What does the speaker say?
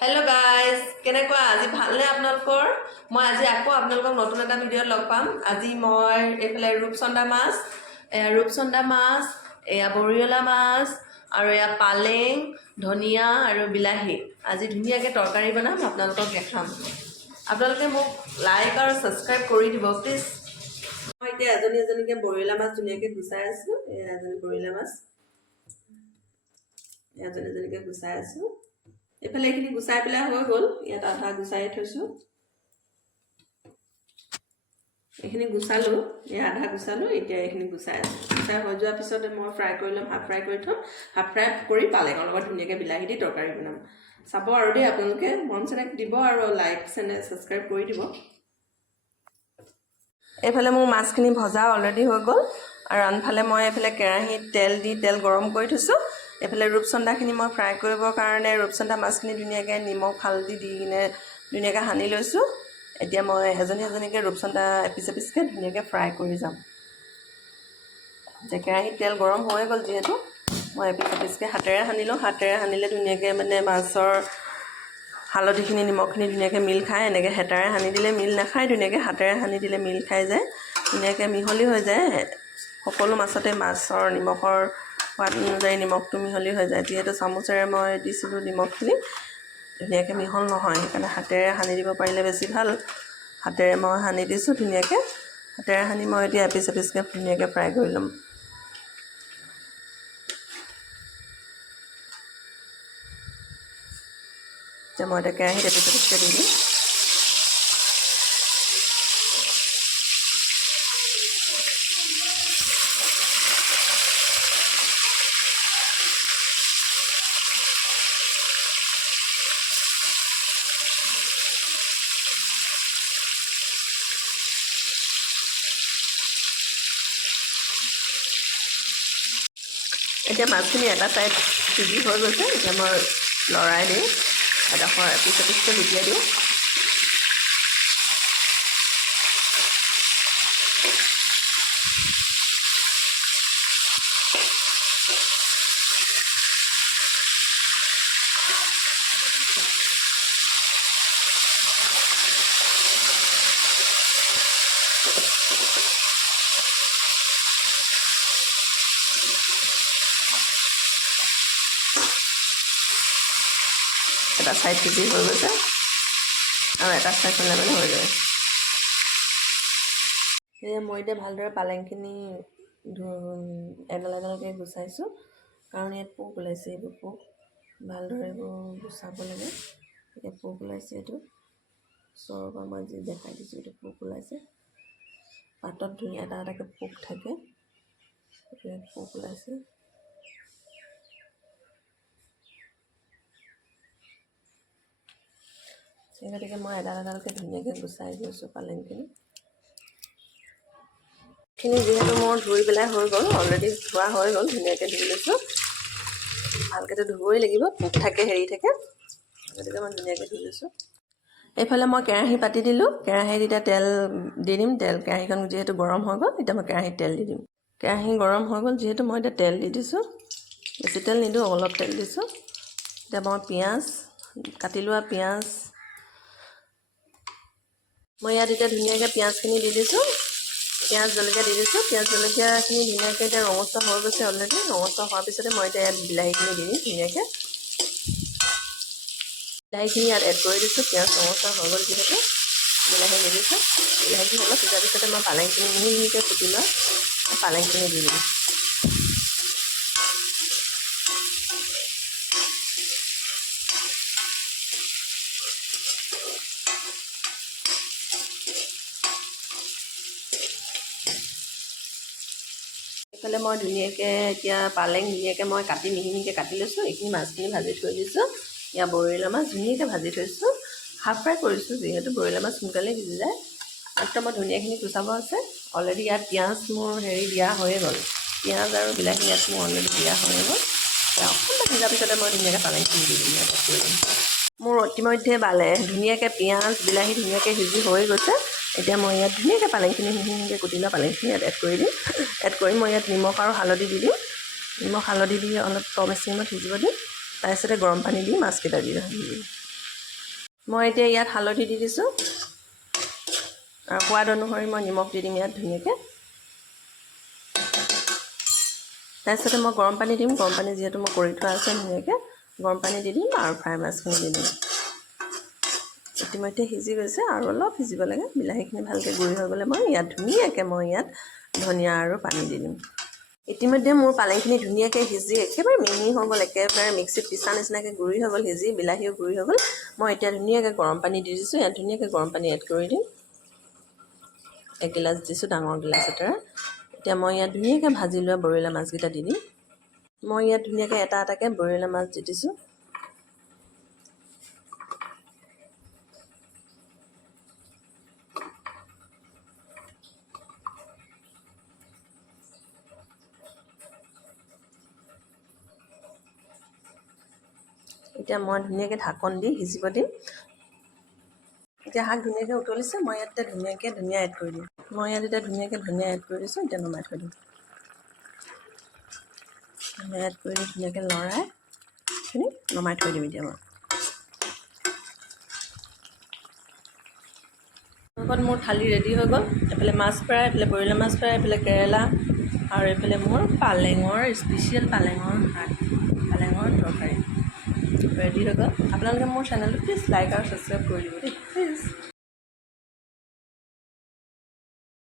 Hello guys केनेকুৱা আজি ভালনে আপোনালোকৰ মই আজি আকৌ আপোনালোকক নতুন এটা ভিডিঅ লগ পাম আজি মই এফালে ৰূপচন্দা মাছ এয়া বৰিয়লা মাছ আৰু এয়া পালেং ধনিয়া আৰু বিলাহী আজি ধুনীয়াকৈ তৰকাৰী বনাম আপোনালোকক দেখাম আপোনালোকে মোক লাইক আৰু সাবস্ক্ৰাইব কৰি দিব প্লিজ মই এতিয়া এজনীকে বৰিয়লা মাছ ধুনীয়াকৈ গুচাই আছো এয়া এজনী বৰিয়লা মাছ এজনীকে গুচাই আছো এফালে এইখিনি গুচাই পেলাই হৈ গ'ল ইয়াত আধা গুচাই থৈছোঁ এইখিনি গুচালোঁ আধা গুচালোঁ এতিয়া এইখিনি গুচাই হৈ যোৱাৰ পিছত মই ফ্ৰাই কৰি ল'ম হাফ ফ্ৰাই কৰি থ'ম হাফ ফ্ৰাই কৰি পালেঙৰ লগত ধুনীয়াকৈ বিলাহী দি তৰকাৰী বনাম চাব আৰু দেই আপোনালোকে মন চেনেক দিব আৰু লাইক চেনেল ছাবস্ক্ৰাইব কৰি দিব এইফালে মোৰ মাছখিনি ভজা অলৰেডি হৈ গ'ল আৰু আনফালে মই এইফালে কেৰাহীত তেল গৰম কৰি থৈছোঁ এফালে ৰূপচন্দাখিনি মই ফ্ৰাই কৰিবৰ কাৰণে ৰূপচন্দা মাছখিনি ধুনীয়াকৈ নিমখ হালধি দি কিনে ধুনীয়াকৈ সানি লৈছোঁ এতিয়া মই এজনীকৈ ৰূপচন্দা এপিচকৈ ধুনীয়াকৈ ফ্ৰাই কৰি যাম যে কেৰাহীত তেল গৰম হৈ গ'ল যিহেতু মই এপিচকৈ হাতেৰে সানিলোঁ হাতেৰে সানিলে ধুনীয়াকৈ মানে মাছৰ হালধিখিনি নিমখখিনি ধুনীয়াকৈ মিল খায় এনেকৈ হেতাৰে সানি দিলে মিল নাখায় ধুনীয়াকৈ হাতেৰে সানি দিলে মিল খাই যায় ধুনীয়াকৈ মিহলি হৈ যায় সকলো মাছতে মাছৰ নিমখৰ সোৱাদ অনুযায়ী নিমখটো মিহলি হৈ যায় যিহেতু চামুচেৰে মই দিছিলোঁ নিমখখিনি ধুনীয়াকৈ মিহল নহয় সেইকাৰণে হাতেৰে সানি দিব পাৰিলে বেছি ভাল হাতেৰে মই সানি দিছোঁ ধুনীয়াকৈ হাতেৰে সানি মই এতিয়া এপিচকৈ ধুনীয়াকৈ ফ্ৰাই কৰি ল'ম এতিয়া মই এতিয়া কেৰাহীত এপিচকৈ দি দিম এতিয়া মাছখিনি এটা চাইড সিজি হৈ গৈছে এতিয়া মই লৰাই দিওঁ এডোখৰ এপিচকৈ লুটিয়াই দিওঁ এটা চাইড সিজি হৈ গৈছে আৰু এটা চাইড হ'লে মানে হৈ যায় সেয়ে মই এতিয়া ভালদৰে পালেংখিনি এডালকৈ গুচাইছোঁ কাৰণ ইয়াত পোক ওলাইছে এইবোৰ পোক ভালদৰে এইবোৰ গুচাব লাগে এতিয়া পোক ওলাইছে এইটো ওচৰৰ পৰা মই যি দেখাই দিছোঁ এইটো পোক ওলাইছে পাতত ধুনীয়া এটাকৈ পোক থাকে ইয়াত পোক ওলাইছে সেই গতিকে মই এডালকৈ ধুনীয়াকৈ গুচাই দিছোঁ পালেংখিনি যিহেতু মোৰ ধুই পেলাই হৈ গ'ল অলৰেডি ধোৱা হৈ গ'ল ধুনীয়াকৈ ধুই লৈছোঁ ভালকৈতো ধুবই লাগিব পোক থাকে হেৰি থাকে গতিকে মই ধুনীয়াকৈ ধুই লৈছোঁ এইফালে মই কেৰাহী পাতি দিলোঁ কেৰাহীত এতিয়া তেল দি দিম কেৰাহীখন যিহেতু গৰম হৈ গ'ল এতিয়া মই কেৰাহীত তেল দি দিম কেৰাহী গৰম হৈ গ'ল যিহেতু মই এতিয়া তেল দি দিছোঁ বেছি তেল নিদিওঁ অলপ তেল দিছোঁ এতিয়া মই পিঁয়াজ কাটি লোৱা পিঁয়াজ মই ইয়াত এতিয়া ধুনীয়াকৈ পিঁয়াজখিনি দি দিছোঁ পিঁয়াজ জলকীয়া দি দিছোঁ পিঁয়াজ জলকীয়াখিনি ধুনীয়াকৈ এতিয়া ৰঙচুৱা হৈ গৈছে অলৰেডি ৰঙচুৱা হোৱাৰ পিছতে মই এতিয়া ইয়াত বিলাহীখিনি দি দিম ধুনীয়াকৈ বিলাহীখিনি ইয়াত এড কৰি দিছোঁ পিঁয়াজ ৰঙচুৱা হৈ গ'ল যিহেতু বিলাহী দি দিছোঁ বিলাহীখিনি অলপ সিজাৰ পিছতে মই পালেংখিনি মিহিকৈ কুটি লৈ পালেংখিনি দি দিম এইফালে মই ধুনীয়াকৈ এতিয়া পালেং ধুনীয়াকৈ মই কাটি মিহিকৈ কাটি লৈছোঁ এইখিনি মাছখিনি ভাজি থৈ দিছোঁ ইয়াৰ বৰিয়লা মাছ ধুনীয়াকৈ ভাজি থৈছোঁ হাফ ফ্ৰাই কৰিছোঁ যিহেতু বৰিয়লা মাছ সোনকালে সিজি যায় একদম মই ধুনীয়াখিনি গুচাব আছে অলৰেডি ইয়াত পিঁয়াজ মোৰ দিয়া হৈয়ে গ'ল পিঁয়াজ আৰু বিলাহী ইয়াত মোৰ অলৰেডি দিয়া হৈয়ে গ'ল অকণমান সিজাৰ পিছতে মই ধুনীয়াকৈ পালেংখিনি দি দিম ইয়াত কৰি দিম মোৰ ইতিমধ্যে ধুনীয়াকৈ পিঁয়াজ বিলাহী ধুনীয়াকৈ সিজি হৈ গৈছে এতিয়া মই ইয়াত ধুনীয়াকৈ পালেংখিনি মিহিকৈ কুটি লোৱা পালেংখিনি ইয়াত এড কৰি দিম এড কৰি মই ইয়াত নিমখ আৰু হালধি দি দিম নিমখ হালধি দি অলপ কম ষ্টিমত সিজিব দিম তাৰপিছতে গৰম পানী দি মাছকেইটা দি দিম মই এতিয়া ইয়াত হালধি দি দিছোঁ আৰু সোৱাদ অনুসৰি মই নিমখ দি দিম ইয়াত ধুনীয়াকৈ। তাৰপিছতে মই গৰম পানী দিম। গৰম পানী যিহেতু মই কৰি থোৱা আছে ধুনীয়াকৈ গৰম পানী দি দিম আৰু ফ্ৰাই মাছখিনি দি দিম। ইতিমধ্যে সিজি গৈছে আৰু অলপ সিজিব লাগে। বিলাহীখিনি ভালকৈ গুৰি হৈ গ'লে মই ইয়াত ধনিয়া আৰু পানী দি দিম। ইতিমধ্যে মোৰ পালেংখিনি ধুনীয়াকৈ সিজি একেবাৰে মিহি হৈ গ'ল, একেবাৰে মিক্সিত পিছা নিচিনাকৈ গুৰি হৈ গ'ল, সিজি বিলাহীও গুৰি হৈ গ'ল। মই এতিয়া ধুনীয়াকৈ গৰম পানী দি দিছোঁ। ইয়াত ধুনীয়াকৈ গৰম পানী এড কৰি দিম। 1 গিলাচ দিছোঁ, ডাঙৰ গিলাচ এটাৰে। এতিয়া মই ইয়াত ধুনীয়াকৈ ভাজি লোৱা বৰইলাৰ মাছকেইটা দি দিম। মই ইয়াত ধুনীয়াকৈ এটা এটাকৈ বৰইলাৰ মাছ দি দিছোঁ। এতিয়া মই ধুনীয়াকৈ ঢাকন দি সিজিব দিম। এতিয়া শাক ধুনীয়াকৈ উতলিছে। মই ইয়াতে ধুনীয়াকৈ ধনিয়া এড কৰি দিম। মই ইয়াত এতিয়া ধুনীয়াকৈ ধনিয়া এড কৰি দিছোঁ। এতিয়া নমাই থৈ দিম। ধনিয়া এড কৰি দি ধুনীয়াকৈ লৰাই এইখিনি নমাই থৈ দিম। এতিয়া মই লগত মোৰ থালি ৰেডি হৈ গ'ল। এইফালে মাছ ফ্ৰাই, এইফালে বৰইলাৰ মাছ ফ্ৰাই, এইফালে কেৰেলা আৰু এইফালে মোৰ পালেঙৰ স্পেচিয়েল পালেঙৰ শাক, পালেঙৰ তৰকাৰী ৰেডি হৈ গ'ল। আপোনালোকে মোৰ চেনেলটো প্লিজ লাইক আৰু ছাবস্ক্ৰাইব কৰি দিব দেই প্লিজ।